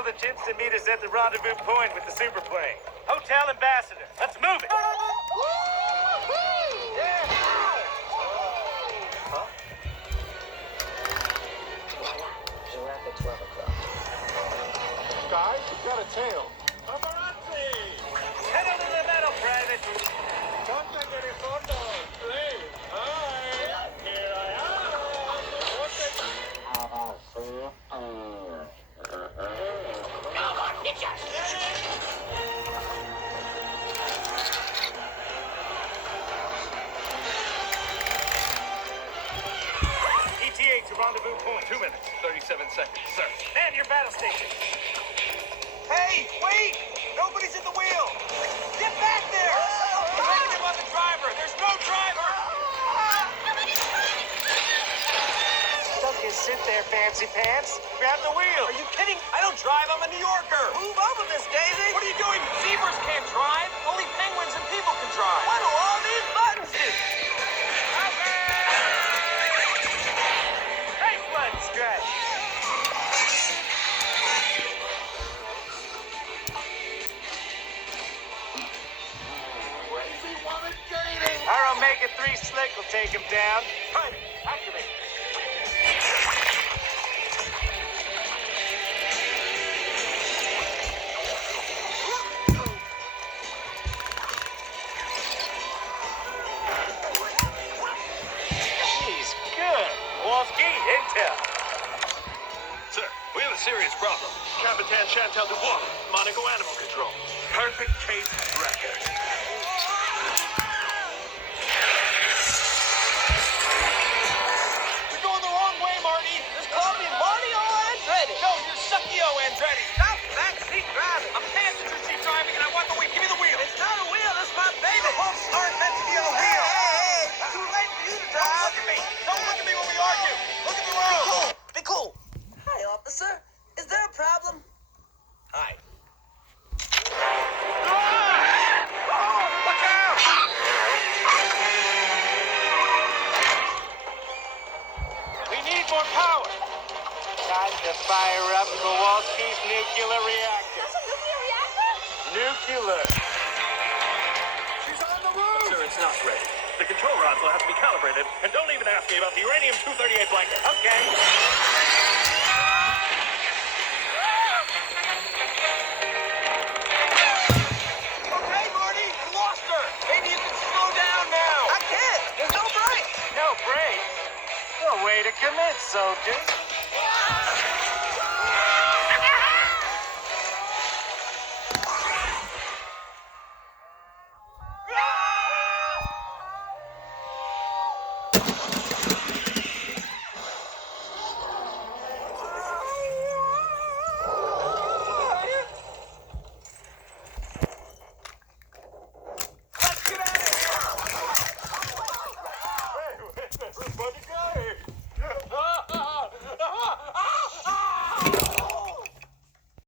Tell the chimps to meet us at the rendezvous point with the superplane. Hotel Ambassador. Let's move it. Giraffe at 12 o'clock. Guys, we've got a tail. Paparazzi! Pedal to the metal, Private. Don't take any photos, please. Hi. Here I ETA to rendezvous point. 2 minutes, 37 seconds, sir. Man your battle station. Hey, wait! Nobody's at the wheel! Get back there! Negative on the driver! There's no driver! Don't just sit there, fancy pants. Grab the wheel. Are you kidding? I don't drive. I'm a New Yorker. Move over, Miss Daisy. What are you doing? Zebras can't drive. Only penguins and people can drive. What do all these buttons do? Hey, blood stretch. Our Omega-3 slick will take him down. Right, activate. He's good. Wolski, intel. Sir, we have a serious problem. Capitan Chantal Dubois, Monaco Animal Control. Perfect case record. You're going the wrong way, Marty. This call me Mario Andretti. No, you're Suckio Andretti. Stop backseat driving. I'm passenger seat driving, and I want the wheel. Give me the wheel. It's not a wheel. It's my baby. The pumps aren't meant to be on a wheel. Hey, too late for you to drive. Don't look at me. Don't look at me when we argue. Look at the road. Be cool. Hi, officer. Is there a problem? Hi. Look out! We need more power. Time to fire up Kowalski's nuclear reactor. That's a nuclear reactor? Nuclear. She's on the roof. Sir, it's not ready. The control rods will have to be calibrated, and don't even ask me about the uranium-238 blanket. Okay. Okay, Marty, you lost her. Maybe you can slow down now. I can't. There's no brakes. No break. No way to commit, soldiers.